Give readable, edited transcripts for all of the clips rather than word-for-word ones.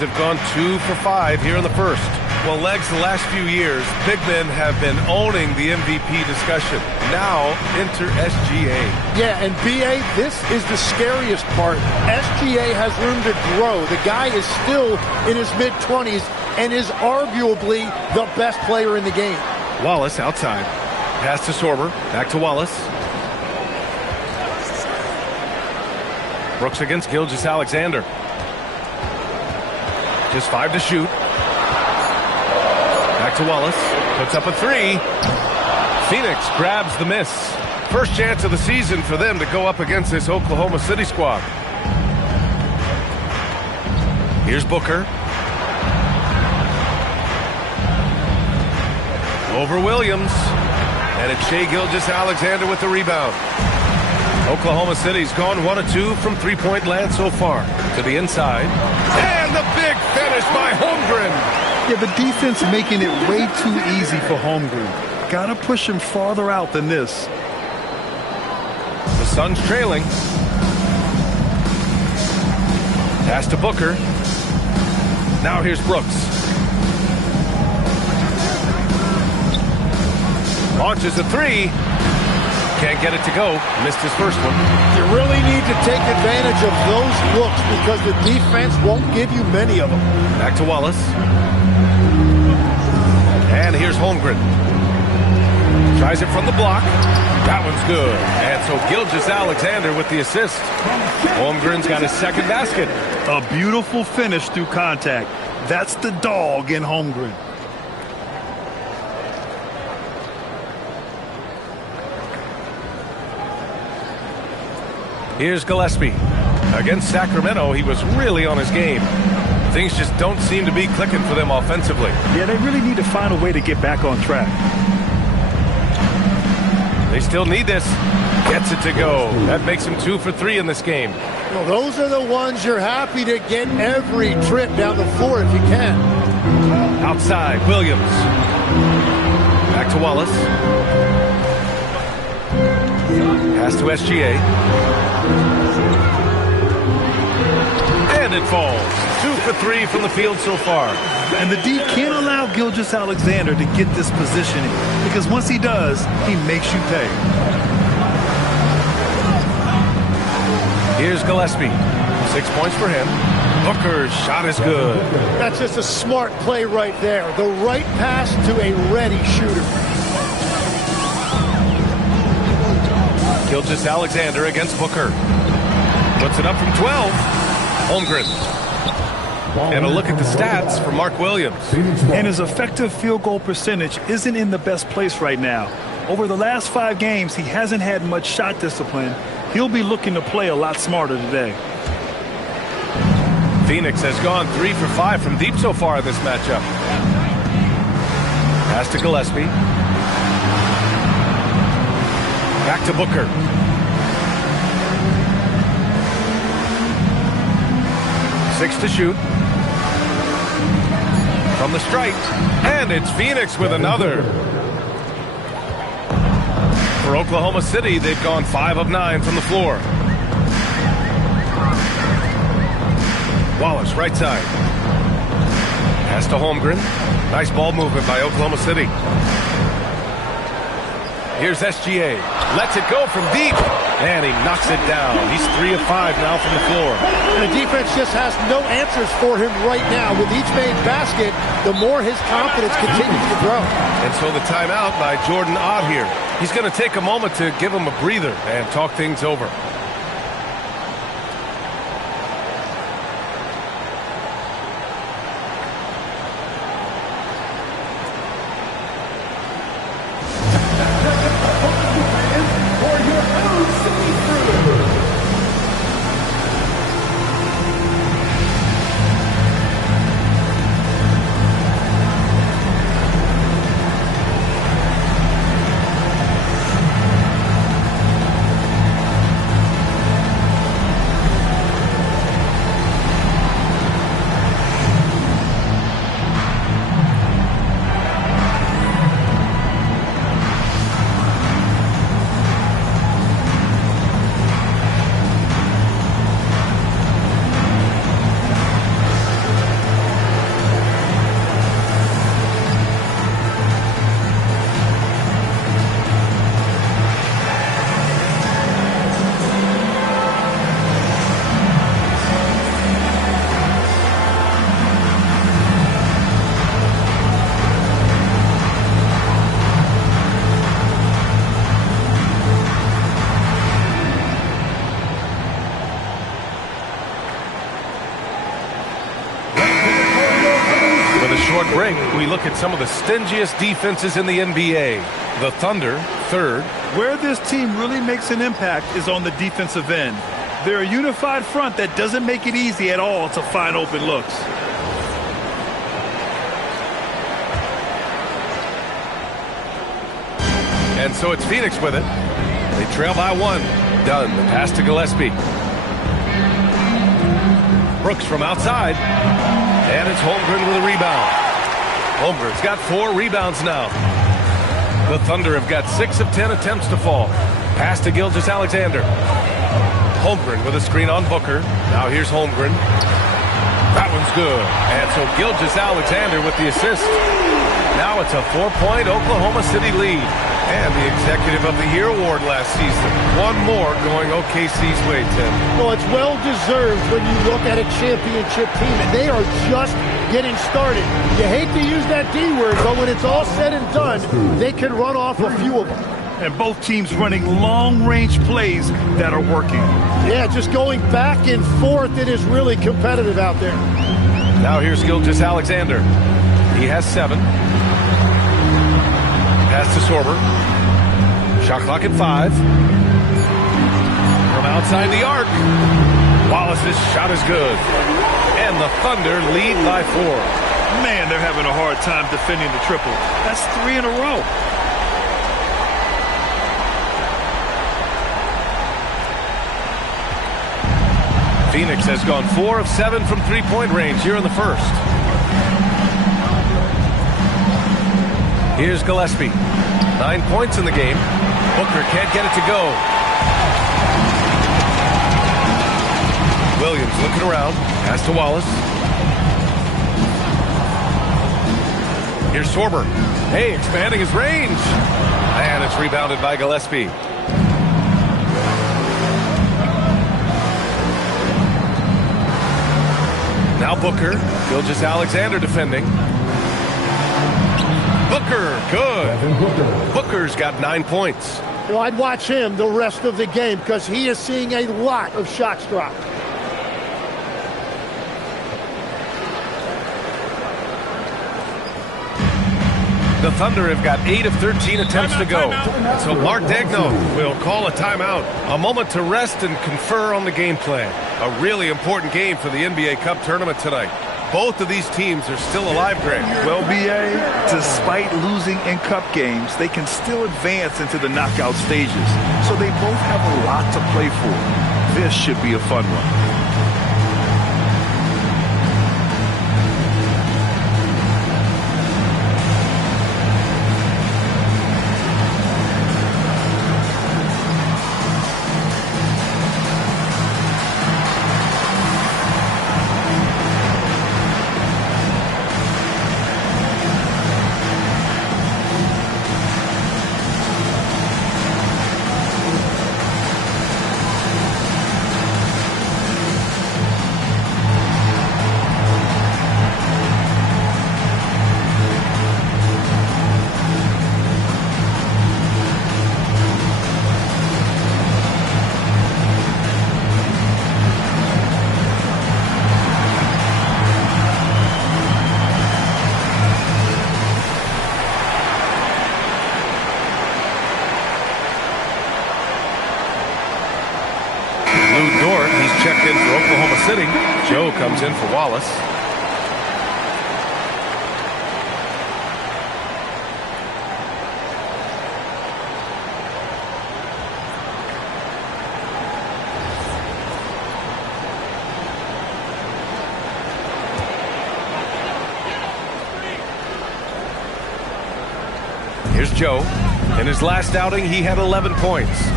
Have gone 2 for 5 here in the first. Well, Legs, the last few years, big men have been owning the MVP discussion. Now, enter SGA. Yeah, and BA, this is the scariest part. SGA has room to grow. The guy is still in his mid-20s and is arguably the best player in the game. Wallace outside. Pass to Sorber. Back to Wallace. Brooks against Gilgeous-Alexander. Just 5 to shoot. Back to Wallace. Puts up a 3. Phoenix grabs the miss. First chance of the season for them to go up against this Oklahoma City squad. Here's Booker. Over Williams. And it's Shai Gilgeous-Alexander with the rebound. Oklahoma City's gone 1 of 2 from three-point land so far. To the inside. And the big finish by Holmgren. Yeah, the defense making it way too easy for Holmgren. Gotta push him farther out than this. The Suns trailing. Pass to Booker. Now here's Brooks. Launches a 3. Can't get it to go. Missed his first one. You really need to take advantage of those looks because the defense won't give you many of them. Back to Wallace. And here's Holmgren. Tries it from the block. That one's good. And so Gilgeous-Alexander with the assist. Holmgren's got his second basket. A beautiful finish through contact. That's the dog in Holmgren. Here's Gillespie. Against Sacramento, he was really on his game. Things just don't seem to be clicking for them offensively. Yeah, they really need to find a way to get back on track. They still need this. Gets it to go. That makes him 2 for 3 in this game. Well, those are the ones you're happy to get every trip down the floor if you can. Outside, Williams. Back to Wallace. Pass to SGA. And it falls. 2 for 3 from the field so far. And the D can't allow Gilgeous-Alexander to get this positioning because once he does, he makes you pay. Here's Gillespie. 6 points for him. Booker's shot is good. That's just a smart play right there. The right pass to a ready shooter. Gilgeous-Alexander against Booker. Puts it up from 12. Holmgren. And a look at the stats for Mark Williams. And his effective field goal percentage isn't in the best place right now. Over the last 5 games, he hasn't had much shot discipline. He'll be looking to play a lot smarter today. Phoenix has gone 3 for 5 from deep so far in this matchup. Pass to Gillespie. Back to Booker. Six to shoot. From the stripe. And it's Phoenix with another. For Oklahoma City, they've gone 5 of 9 from the floor. Wallace, right side. Pass to Holmgren. Nice ball movement by Oklahoma City. Here's SGA. Lets it go from deep. And he knocks it down. He's 3 of 5 now from the floor. And the defense just has no answers for him right now. With each made basket, the more his confidence continues to grow. And so the timeout by Jordan Ott here. He's going to take a moment to give him a breather and talk things over. With a short break, we look at some of the stingiest defenses in the NBA. The Thunder, third. Where this team really makes an impact is on the defensive end. They're a unified front that doesn't make it easy at all to find open looks. And so it's Phoenix with it. They trail by one. Dunn, the pass to Gillespie. Brooks from outside. And it's Holmgren with a rebound. Holmgren's got 4 rebounds now. The Thunder have got 6 of 10 attempts to fall. Pass to Gilgeous-Alexander. Holmgren with a screen on Booker. Now here's Holmgren. That one's good. And so Gilgeous-Alexander with the assist. Now it's a 4-point Oklahoma City lead. And the Executive of the Year award last season. One more going OKC's way, Tim. Well, it's well-deserved when you look at a championship team, and they are just getting started. You hate to use that D word, but when it's all said and done, they can run off a few of them. And both teams running long-range plays that are working. Yeah, just going back and forth, it is really competitive out there. Now here's Gilgeous-Alexander. He has 7. Pass to Sorber. Shot clock at 5. From outside the arc. Wallace's shot is good. And the Thunder lead by 4. Man, they're having a hard time defending the triple. That's 3 in a row. Phoenix has gone 4 of 7 from three-point range here in the first. Here's Gillespie. 9 points in the game. Booker can't get it to go. Williams looking around. Pass to Wallace. Here's Sorber. Hey, expanding his range. And it's rebounded by Gillespie. Now Booker. Gilgeous-Alexander defending. Booker, good. Booker's got 9 points. You know, I'd watch him the rest of the game because he is seeing a lot of shots dropped. The Thunder have got 8 of 13 attempts to go. So Mark Daigneault will call a timeout. A moment to rest and confer on the game plan. A really important game for the NBA Cup tournament tonight. Both of these teams are still alive, Greg. Well, B.A., despite losing in cup games, they can still advance into the knockout stages. So they both have a lot to play for. This should be a fun one. Checked in for Oklahoma City. Joe comes in for Wallace. Here's Joe. In his last outing, he had 11 points.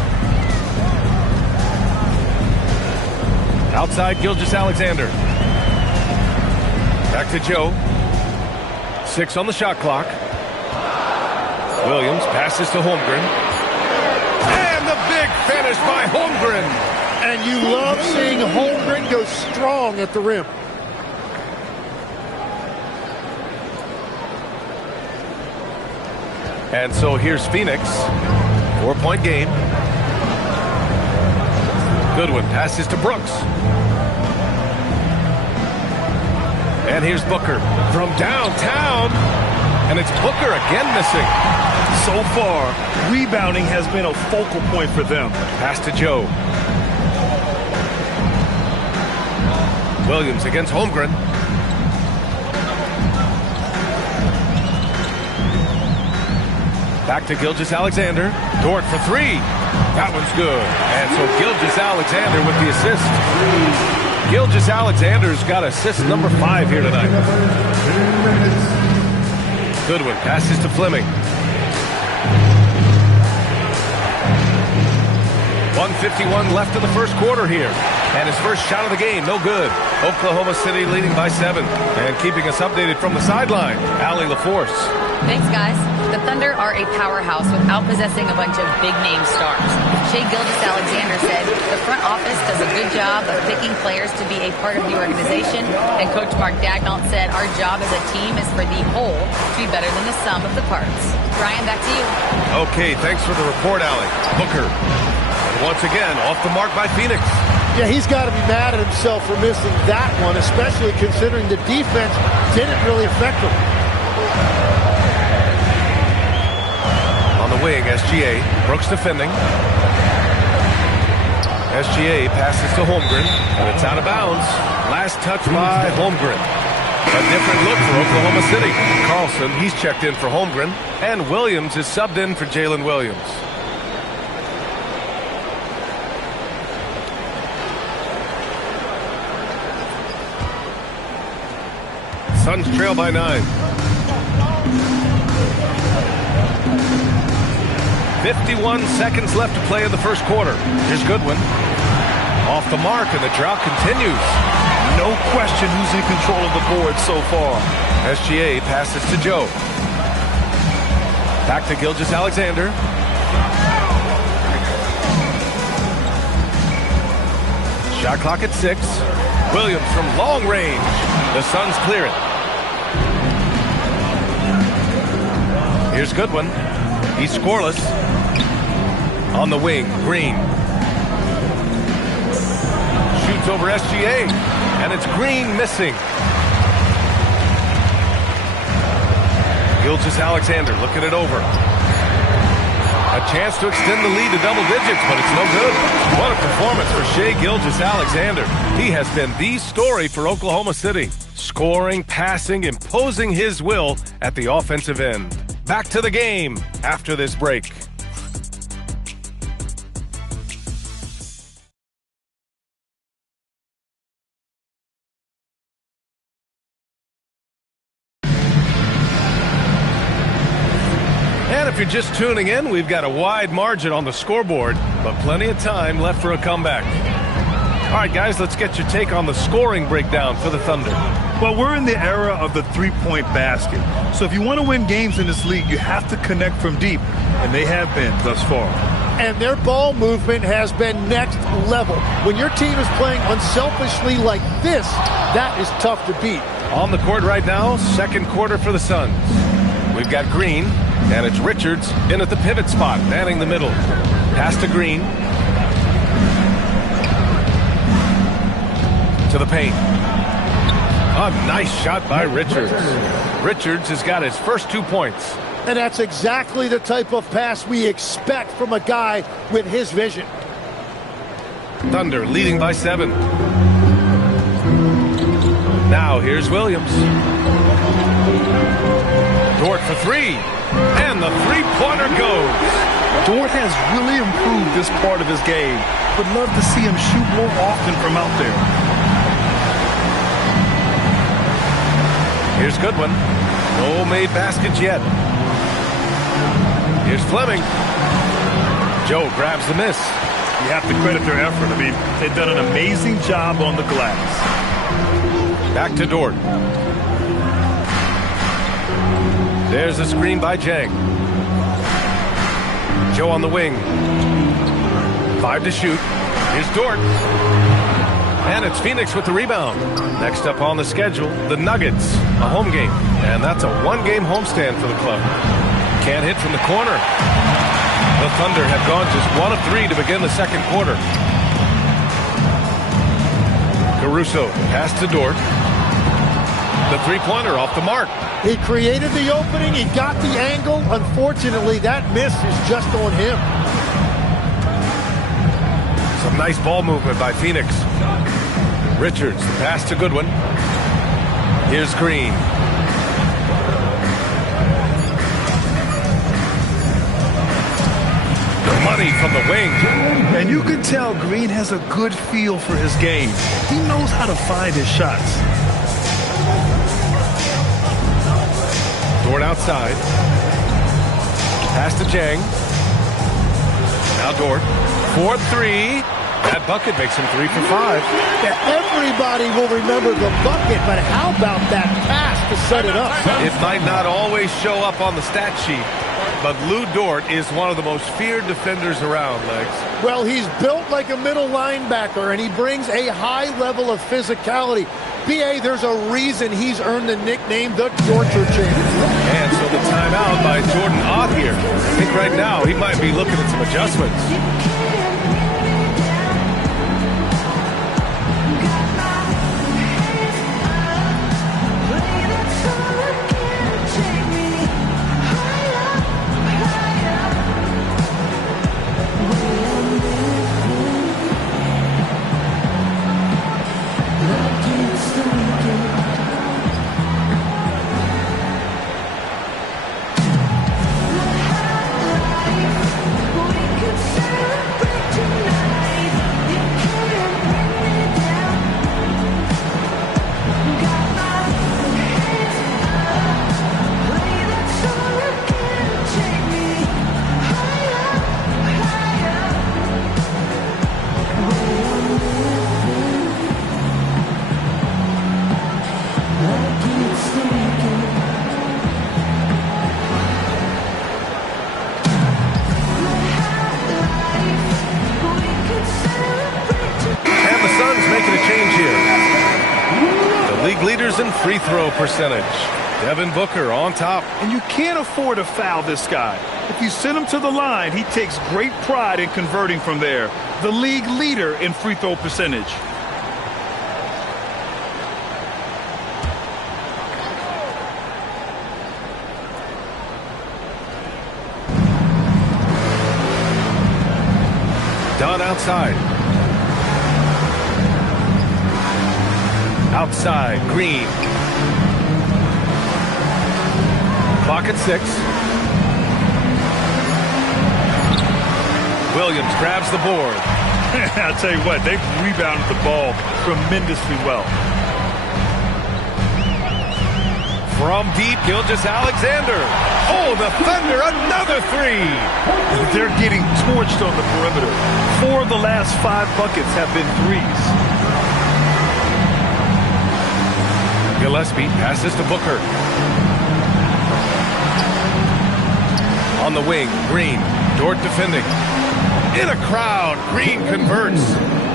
Outside, Gilgeous-Alexander. Back to Joe. 6 on the shot clock. Williams passes to Holmgren. And the big finish by Holmgren. And you love seeing Holmgren go strong at the rim. And so here's Phoenix. 4-point game. Goodwin passes to Brooks. And here's Booker from downtown. And it's Booker again missing. So far, rebounding has been a focal point for them. Pass to Joe. Williams against Holmgren. Back to Gilgeous-Alexander. Dort for three. That one's good. And so Gilgeous-Alexander with the assist. Gilgeous-Alexander's got assist number 5 here tonight. Goodwin passes to Fleming. 1:51 left in the first quarter here. And his first shot of the game, no good. Oklahoma City leading by 7. And keeping us updated from the sideline, Allie LaForce. Thanks, guys. The Thunder are a powerhouse without possessing a bunch of big-name stars. Shai Gilgeous-Alexander said the front office does a good job of picking players to be a part of the organization, and Coach Mark Daigneault said our job as a team is for the whole to be better than the sum of the parts. Brian, back to you. Okay, thanks for the report, Allie. Booker. And once again, off the mark by Phoenix. Yeah, he's got to be mad at himself for missing that one, especially considering the defense didn't really affect him. On the wing, SGA. Brooks defending. SGA passes to Holmgren, and it's out of bounds. Last touch by Holmgren. A different look for Oklahoma City. Carlson, he's checked in for Holmgren, and Williams is subbed in for Jalen Williams. Suns trail by 9. 51 seconds left to play in the first quarter. Here's Goodwin. Off the mark, and the drought continues. No question who's in control of the board so far. SGA passes to Joe. Back to Gilgeous-Alexander. Shot clock at 6. Williams from long range. The Suns clear it. Here's Goodwin. He's scoreless. On the wing, Green. Shoots over SGA. And it's Green missing. Gilgeous-Alexander looking it over. A chance to extend the lead to double digits, but it's no good. What a performance for Shai Gilgeous-Alexander. He has been the story for Oklahoma City. Scoring, passing, imposing his will at the offensive end. Back to the game after this break. And if you're just tuning in, we've got a wide margin on the scoreboard, but plenty of time left for a comeback. All right, guys, let's get your take on the scoring breakdown for the Thunder. Well, we're in the era of the three-point basket. So if you want to win games in this league, you have to connect from deep, and they have been thus far. And their ball movement has been next level. When your team is playing unselfishly like this, that is tough to beat. On the court right now, second quarter for the Suns. We've got Green, and it's Richards in at the pivot spot, manning the middle. Pass to Green. To the paint. A nice shot by Richards. Richards has got his first 2 points. And that's exactly the type of pass we expect from a guy with his vision. Thunder leading by 7. Now here's Williams. Dort for 3. And the three-pointer goes. Dort has really improved this part of his game. Would love to see him shoot more often from out there. Here's Goodwin. No made baskets yet. Here's Fleming. Joe grabs the miss. You have to credit their effort. I mean, they've done an amazing job on the glass. Back to Dort. There's a screen by Jang. Joe on the wing. 5 to shoot. Here's Dort. And it's Phoenix with the rebound. Next up on the schedule, the Nuggets, a home game. And that's a one-game homestand for the club. Can't hit from the corner. The Thunder have gone just 1 of 3 to begin the second quarter. Caruso pass to Dort. The three-pointer off the mark. He created the opening. He got the angle. Unfortunately, that miss is just on him. Some nice ball movement by Phoenix. Richards, the pass to Goodwin. Here's Green. Money from the wing. And you can tell Green has a good feel for his game. He knows how to find his shots. Dort outside. Pass to Jang. Now Dort. 4-3. That bucket makes him 3 for 5. Yeah, everybody will remember the bucket, but how about that pass to set it up? It might not always show up on the stat sheet, but Lou Dort is one of the most feared defenders around, Legs. Well, he's built like a middle linebacker, and he brings a high level of physicality. B.A., there's a reason he's earned the nickname the Torture Champion. And so the timeout by Jordan Ott here. I think right now he might be looking at some adjustments. Leaders in free throw percentage. Devin Booker on top. And you can't afford to foul this guy. If you send him to the line, he takes great pride in converting from there. The league leader in free throw percentage. Dunn outside. Outside, Green. Clock at 6. Williams grabs the board. I'll tell you what, they've rebounded the ball tremendously well. From deep, Gilgeous-Alexander. Oh, the Thunder, another 3. They're getting torched on the perimeter. 4 of the last 5 buckets have been threes. Gillespie passes to Booker. On the wing, Green. Dort defending. In a crowd, Green converts.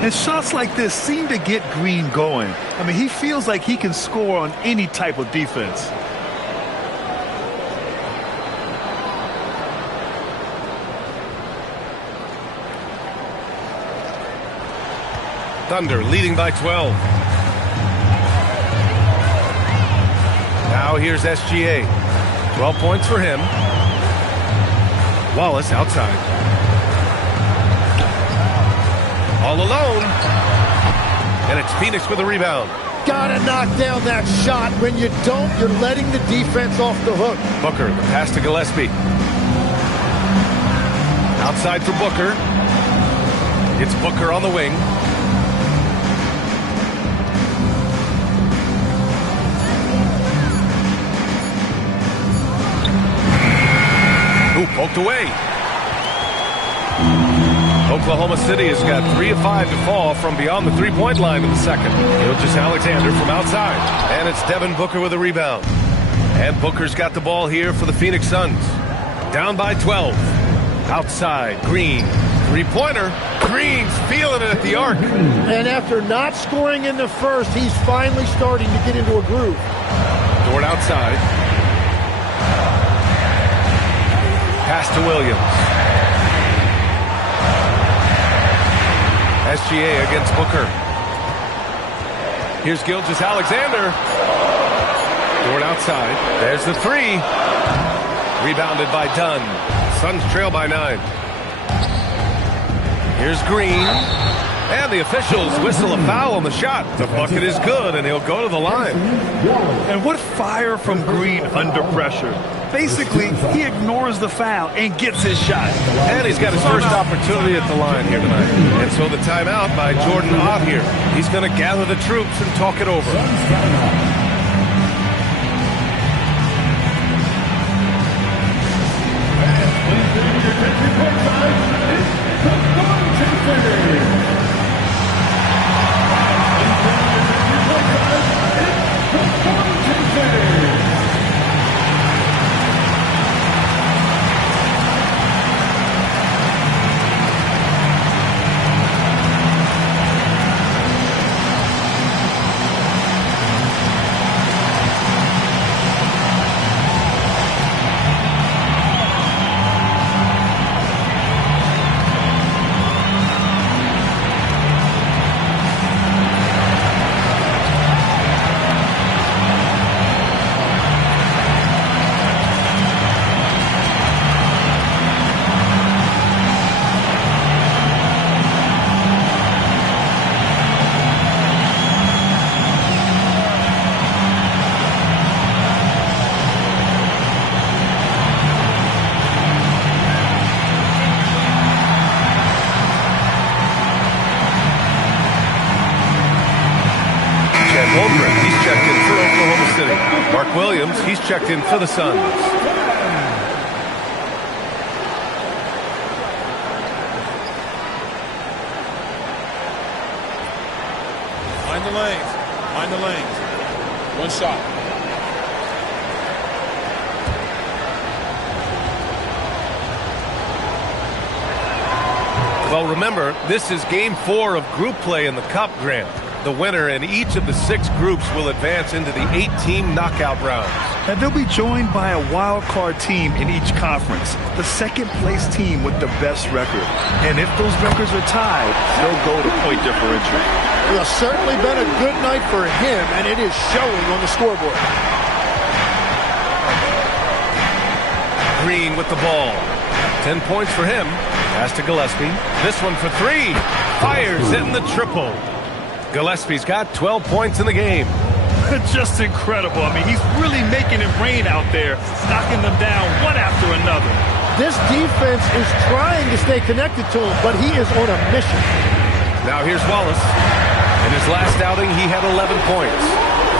And shots like this seem to get Green going. I mean, he feels like he can score on any type of defense. Thunder leading by 12. Now here's SGA. 12 points for him. Wallace outside. All alone. And it's Phoenix with a rebound. Gotta knock down that shot. When you don't, you're letting the defense off the hook. Booker, the pass to Gillespie. Outside for Booker. It's Booker on the wing. Poked away. Oklahoma City has got 3 of 5 to fall from beyond the three-point line in the second. Gilgeous-Alexander from outside. And it's Devin Booker with a rebound. And Booker's got the ball here for the Phoenix Suns. Down by 12. Outside, Green. Three-pointer. Green's feeling it at the arc. And after not scoring in the first, he's finally starting to get into a groove. Dort outside. Pass to Williams. SGA against Booker. Here's Gilgeous-Alexander. Short outside. There's the three. Rebounded by Dunn. Suns trail by 9. Here's Green. And the officials whistle a foul on the shot. The bucket is good, and he'll go to the line. And what fire from Green under pressure. Basically, he ignores the foul and gets his shot. And he's got his first opportunity at the line here tonight. And so the timeout by Jordan Ott here. He's going to gather the troops and talk it over. He's checked in for Oklahoma City. Mark Williams, he's checked in for the Suns. Mind the lanes. Mind the lanes. One shot. Well, remember, this is Game 4 of group play in the Cup, Grant. The winner in each of the 6 groups will advance into the 8-team knockout rounds. And they'll be joined by a wild card team in each conference, the second-place team with the best record. And if those records are tied, they'll go to point differential. It has certainly been a good night for him, and it is showing on the scoreboard. Green with the ball. 10 points for him. Pass to Gillespie. This one for 3. Fires in the triple. Gillespie's got 12 points in the game. Just incredible. I mean, he's really making it rain out there, knocking them down one after another. This defense is trying to stay connected to him, but he is on a mission. Now here's Wallace. In his last outing, he had 11 points.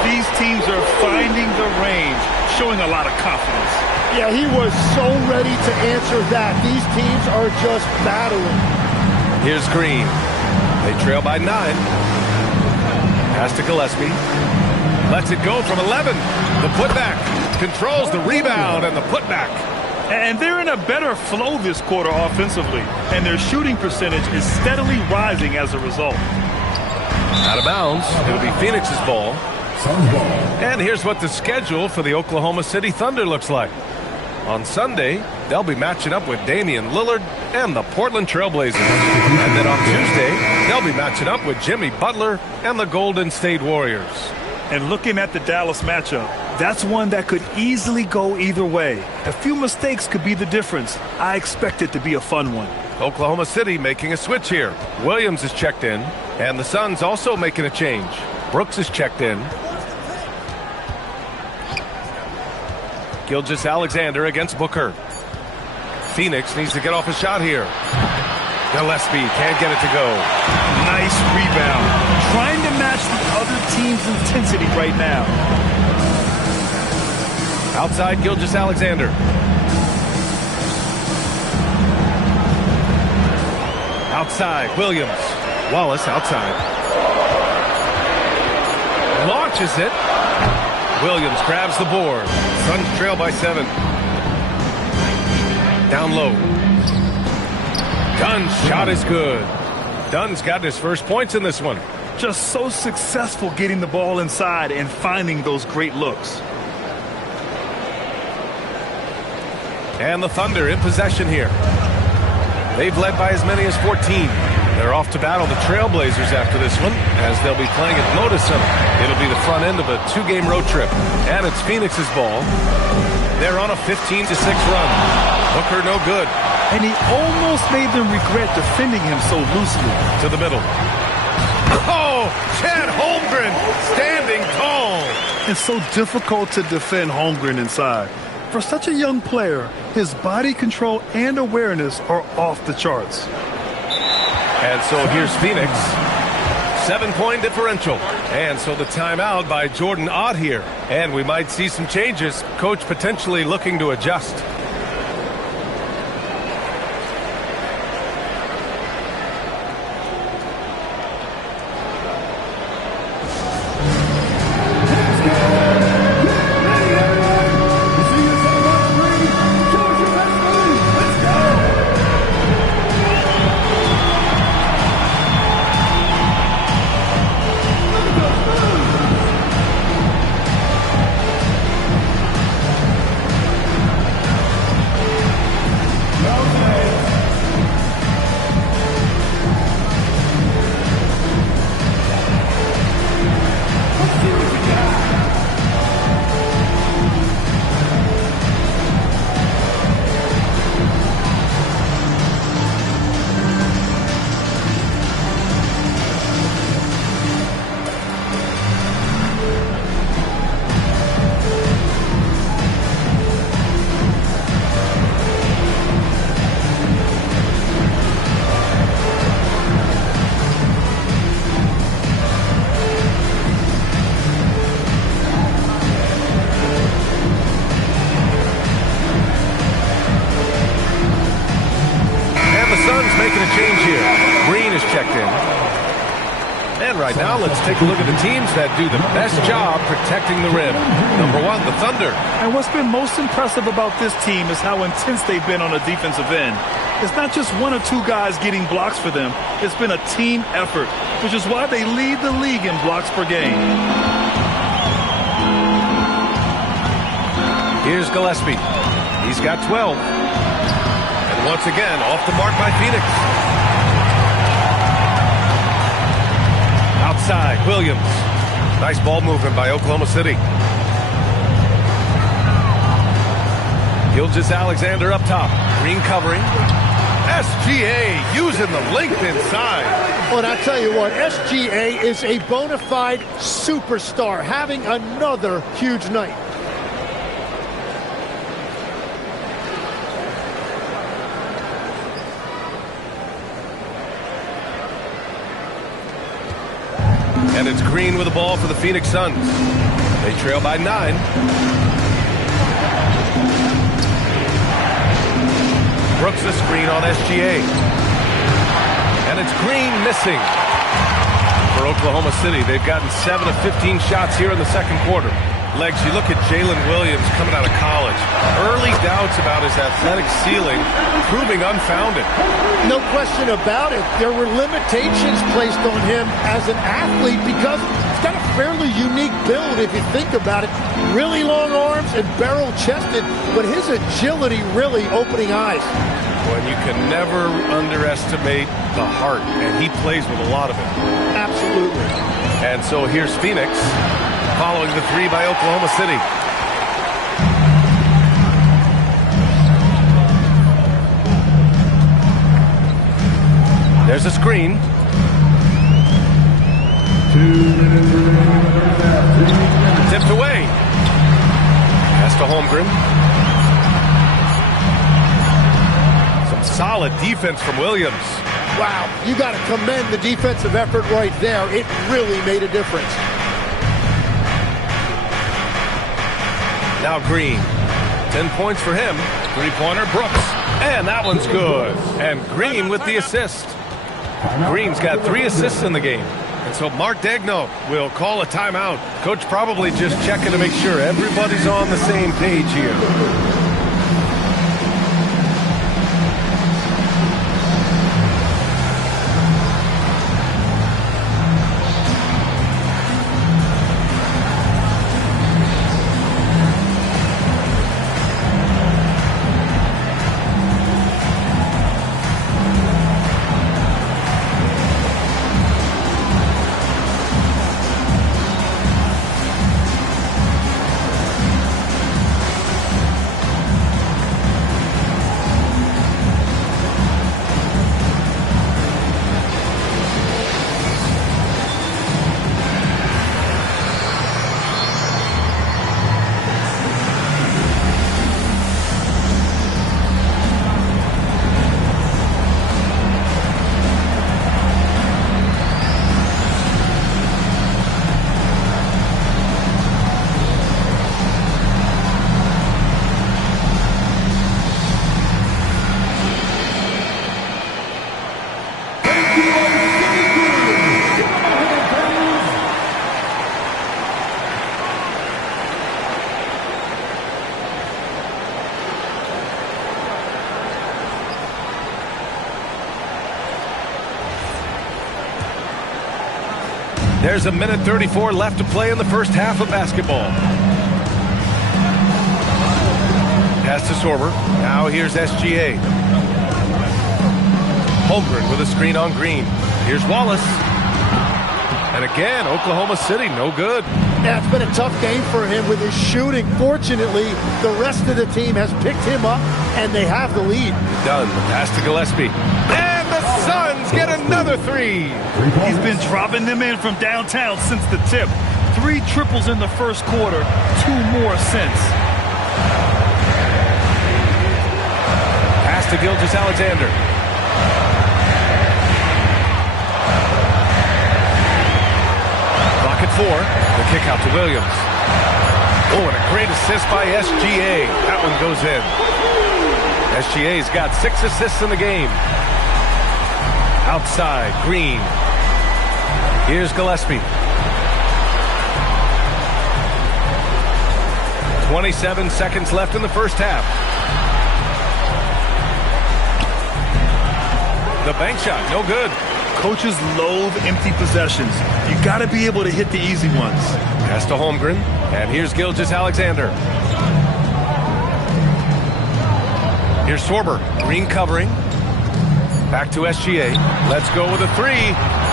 These teams are finding the range, showing a lot of confidence. Yeah, he was so ready to answer that. These teams are just battling. Here's Green. They trail by 9. Pass to Gillespie. Lets it go from 11. The putback. Controls the rebound and the putback. And they're in a better flow this quarter offensively. And their shooting percentage is steadily rising as a result. Out of bounds. It'll be Phoenix's ball. And here's what the schedule for the Oklahoma City Thunder looks like. On Sunday, they'll be matching up with Damian Lillard and the Portland Trail Blazers. And then on Tuesday, they'll be matching up with Jimmy Butler and the Golden State Warriors. And looking at the Dallas matchup, that's one that could easily go either way. A few mistakes could be the difference. I expect it to be a fun one. Oklahoma City making a switch here. Williams is checked in, and the Suns also making a change. Brooks is checked in. Gilgeous-Alexander against Booker. Phoenix needs to get off a shot here. Gillespie can't get it to go. Nice rebound. Trying to match the other team's intensity right now. Outside Gilgeous-Alexander. Outside Williams. Wallace outside. Launches it. Williams grabs the board. Suns trail by 7. Down low. Dunn's shot is good. Dunn's got his first points in this one. Just so successful getting the ball inside and finding those great looks. And the Thunder in possession here. They've led by as many as 14. They're off to battle the Trailblazers after this one, as they'll be playing at Moda Center. It'll be the front end of a 2-game road trip. And it's Phoenix's ball. They're on a 15-6 run. Booker no good. And he almost made them regret defending him so loosely. To the middle. Oh, Chad Holmgren standing tall. It's so difficult to defend Holmgren inside. For such a young player, his body control and awareness are off the charts. And so here's Phoenix. 7-point differential. And so the timeout by Jordan Ott here. And we might see some changes. Coach potentially looking to adjust. Right now, let's take a look at the teams that do the best job protecting the rim. Number 1, the Thunder. And what's been most impressive about this team is how intense they've been on the defensive end. It's not just 1 or 2 guys getting blocks for them. It's been a team effort, which is why they lead the league in blocks per game. Here's Gillespie. He's got 12. And once again, off the mark by Phoenix. Outside, Williams. Nice ball movement by Oklahoma City. Gilgeous-Alexander up top. Green covering. SGA using the length inside. Well, and I tell you what, SGA is a bona fide superstar, having another huge night. And it's Green with the ball for the Phoenix Suns. They trail by 9. Brooks a screen on SGA. And it's Green missing. For Oklahoma City, they've gotten 7 of 15 shots here in the second quarter. Legs, you look at Jalen Williams coming out of college. Early doubts about his athletic ceiling proving unfounded. No question about it. There were limitations placed on him as an athlete because he's got a fairly unique build if you think about it. Really long arms and barrel-chested, but his agility really opening eyes. Well, you can never underestimate the heart, and he plays with a lot of it. Absolutely. And so here's Phoenix following the 3 by Oklahoma City. There's a screen. Tipped away. Pass to Holmgren. Some solid defense from Williams. Wow, you got to commend the defensive effort right there. It really made a difference. Now Green. 10 points for him. Three-pointer, Brooks. And that one's good. And Green with the assist. Green's got 3 assists in the game. And so Mark Daigneault will call a timeout. Coach probably just checking to make sure everybody's on the same page here. There's a minute 34 left to play in the first half of basketball. Pass to Sorber. Now here's SGA. Holmgren with a screen on Green. Here's Wallace. And again, Oklahoma City, no good. Yeah, it's been a tough game for him with his shooting. Fortunately, the rest of the team has picked him up, and they have the lead. Dunn, pass to Gillespie. And the Suns get another three. He's been dropping them in from downtown since the tip. 3 triples in the first quarter, 2 more since. Pass to Gilgeous-Alexander. Clock at 4. The kick out to Williams. Oh, and a great assist by SGA. That one goes in. SGA's got 6 assists in the game. Outside, Green. Here's Gillespie. 27 seconds left in the first half. The bank shot, no good. Coaches loathe empty possessions. You got to be able to hit the easy ones. Pass to Holmgren, and here's Gilgeous-Alexander. Here's Sorber, Green covering. Back to SGA. Let's go with a 3.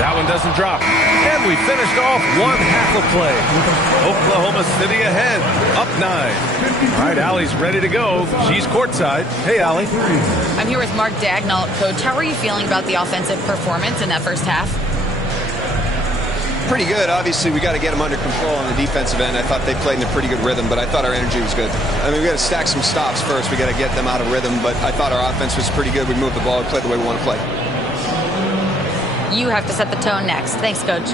That one doesn't drop. And we finished off one half of play. Oklahoma City ahead, up 9. All right, Allie's ready to go. She's courtside. Hey, Allie. I'm here with Mark Dagnall. Coach, how are you feeling about the offensive performance in that first half? Pretty good. Obviously, we got to get them under control on the defensive end. I thought they played in a pretty good rhythm, but I thought our energy was good. I mean, we got to stack some stops first. We got to get them out of rhythm, but I thought our offense was pretty good. We moved the ball and played the way we want to play. You have to set the tone next. Thanks, Coach.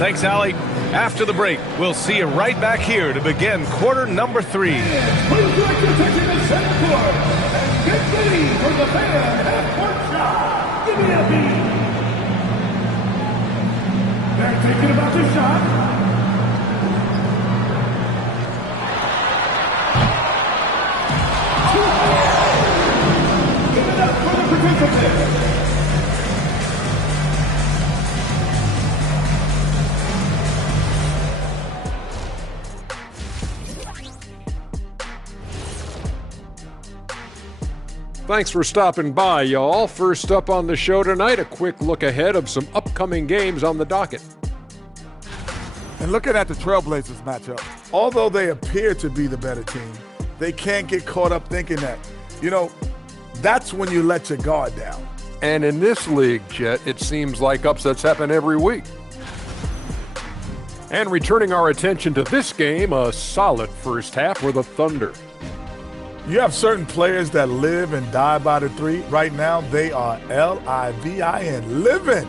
Thanks, Allie. After the break, we'll see you right back here to begin quarter number 3. Please like to take in the center court and get ready for the fan half-court shot. Give me a beat. They're thinking about the shot. Give it up for the participants. Thanks for stopping by, y'all. First up on the show tonight, a quick look ahead of some upcoming games on the docket. And looking at the Trailblazers matchup, although they appear to be the better team, they can't get caught up thinking that. You know, that's when you let your guard down. And in this league, Jet, it seems like upsets happen every week. And returning our attention to this game, a solid first half for the Thunder. You have certain players that live and die by the 3. Right now, they are L-I-V-I-N, living.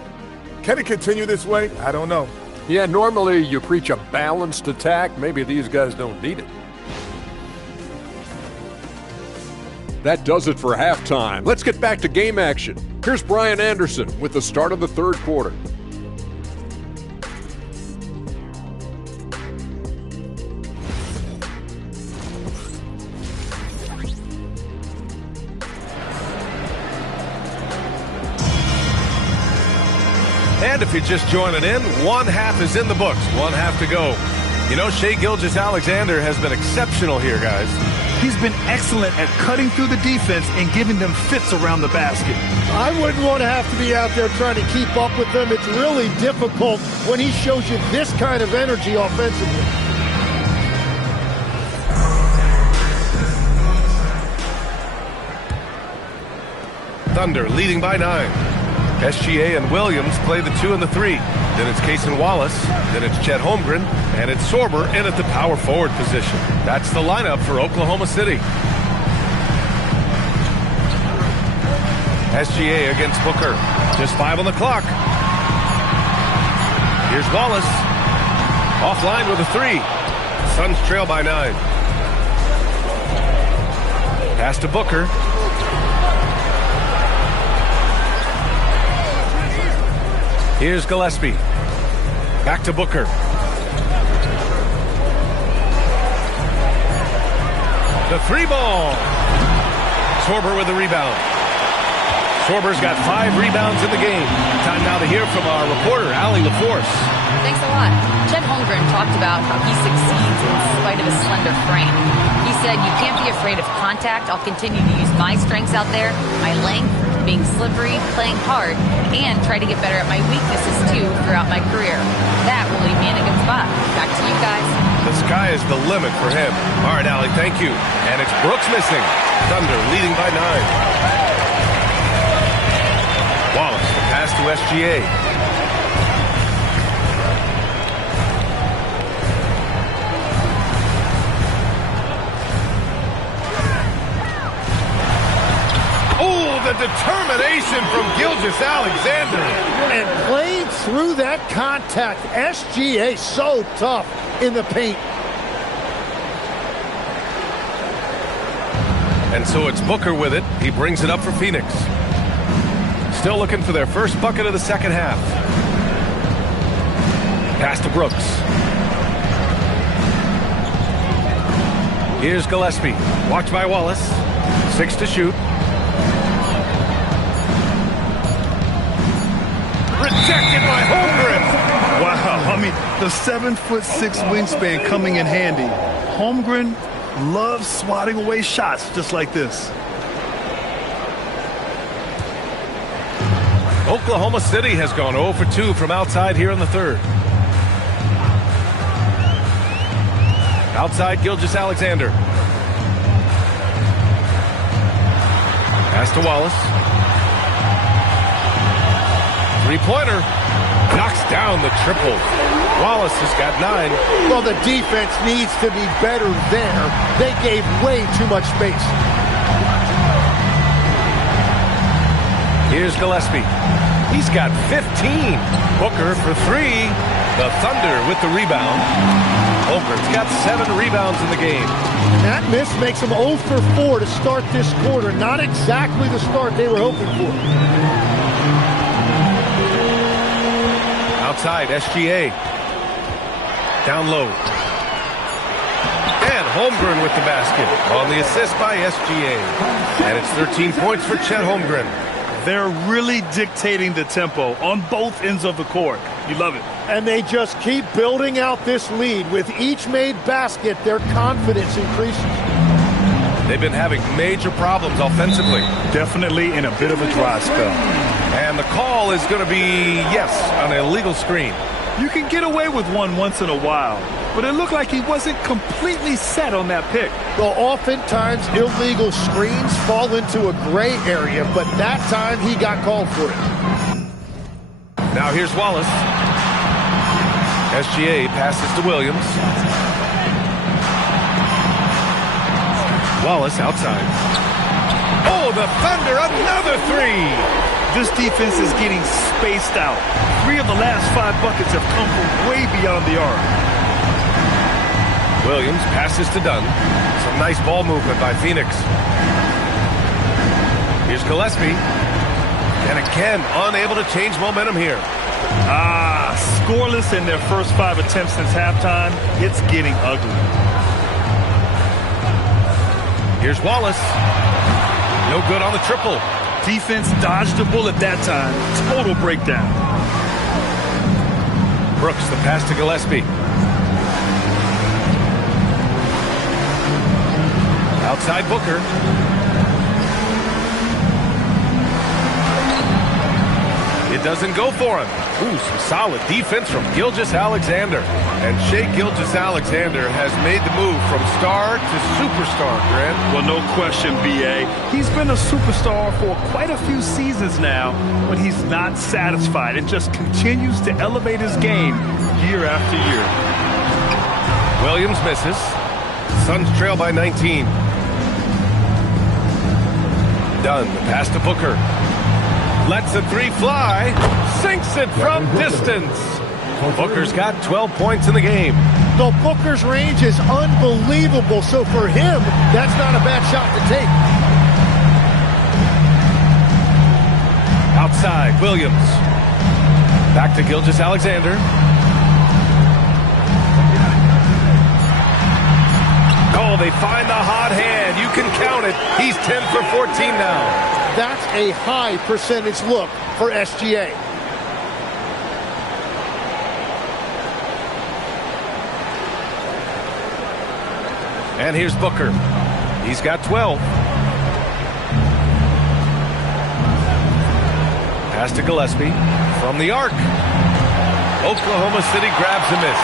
Can it continue this way? I don't know. Yeah, normally you preach a balanced attack. Maybe these guys don't need it. That does it for halftime. Let's get back to game action. Here's Brian Anderson with the start of the third quarter. And if you're just joining in, one half is in the books. One half to go. You know, Shai Gilgeous-Alexander has been exceptional here, guys. He's been excellent at cutting through the defense and giving them fits around the basket. I wouldn't want to have to be out there trying to keep up with them. It's really difficult when he shows you this kind of energy offensively. Thunder leading by 9. SGA and Williams play the 2 and the 3. Then it's Cason Wallace. Then it's Chet Holmgren. And it's Sorber in at the power forward position. That's the lineup for Oklahoma City. SGA against Booker. Just 5 on the clock. Here's Wallace. Offline with a 3. Suns trail by 9. Pass to Booker. Here's Gillespie. Back to Booker. The 3 ball. Sorber with the rebound. Korver's got 5 rebounds in the game. Time now to hear from our reporter, Allie LaForce. Thanks a lot. Chet Holmgren talked about how he succeeds in spite of his slender frame. He said, "You can't be afraid of contact. I'll continue to use my strengths out there, my length, being slippery, playing hard, and try to get better at my weaknesses too throughout my career. That will leave me in a good spot." Back to you guys. The sky is the limit for him. All right, Allie, thank you. And it's Brooks missing. Thunder leading by 9. Wallace, the pass to SGA. The determination from Gilgeous-Alexander. And playing through that contact. SGA so tough in the paint. And so it's Booker with it. He brings it up for Phoenix. Still looking for their first bucket of the second half. Pass to Brooks. Here's Gillespie. Watched by Wallace. 6 to shoot. Rejected by Holmgren. Wow, I mean, the 7'6" wingspan coming in handy. Holmgren loves swatting away shots just like this. Oklahoma City has gone 0 for 2 from outside here in the third. Outside Gilgeous-Alexander. Pass to Wallace. Three-pointer. Knocks down the triple. Wallace has got 9. Well, the defense needs to be better there. They gave way too much space. Here's Gillespie. He's got 15. Booker for 3. The Thunder with the rebound. Holmgren's got 7 rebounds in the game. That miss makes them 0 for 4 to start this quarter. Not exactly the start they were hoping for. Outside, SGA. Down low. And Holmgren with the basket on the assist by SGA. And it's 13 points for Chet Holmgren. They're really dictating the tempo on both ends of the court. You love it. And they just keep building out this lead. With each made basket, their confidence increases. They've been having major problems offensively. Definitely in a bit of a dry spell. And the call is going to be, yes, an illegal screen. You can get away with one once in a while, but it looked like he wasn't completely set on that pick. Well, oftentimes illegal screens fall into a gray area, but that time he got called for it. Now here's Wallace. SGA passes to Williams. Wallace outside. Oh, the Thunder, another 3. This defense is getting spaced out. 3 of the last 5 buckets have come from way beyond the arc. Williams passes to Dunn. Some nice ball movement by Phoenix. Here's Gillespie. And again, unable to change momentum here. Scoreless in their first 5 attempts since halftime. It's getting ugly. Here's Wallace. No good on the triple. Defense dodged a bullet that time. Total breakdown. Brooks, the pass to Gillespie. Outside Booker. It doesn't go for him. Ooh, some solid defense from Gilgeous-Alexander. And Shai Gilgeous-Alexander has made the move from star to superstar, Grant. Well, no question, B.A. He's been a superstar for quite a few seasons now, but he's not satisfied and just continues to elevate his game year after year. Williams misses. Suns trail by 19. Dunn, the pass to Booker. Lets the 3 fly. Sinks it from distance. Booker's got 12 points in the game. So Booker's range is unbelievable. So for him, that's not a bad shot to take. Outside, Williams. Back to Gilgeous-Alexander. Oh, they find the hot hand. You can count it. He's 10 for 14 now. That's a high percentage look for SGA. And here's Booker. He's got 12. Pass to Gillespie from the arc. Oklahoma City grabs a miss.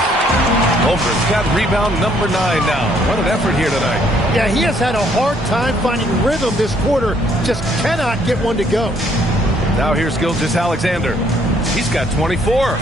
Holmgren's got rebound number 9 now. What an effort here tonight. Yeah, he has had a hard time finding rhythm this quarter. Just cannot get one to go. Now here's Gilgeous-Alexander. He's got 24.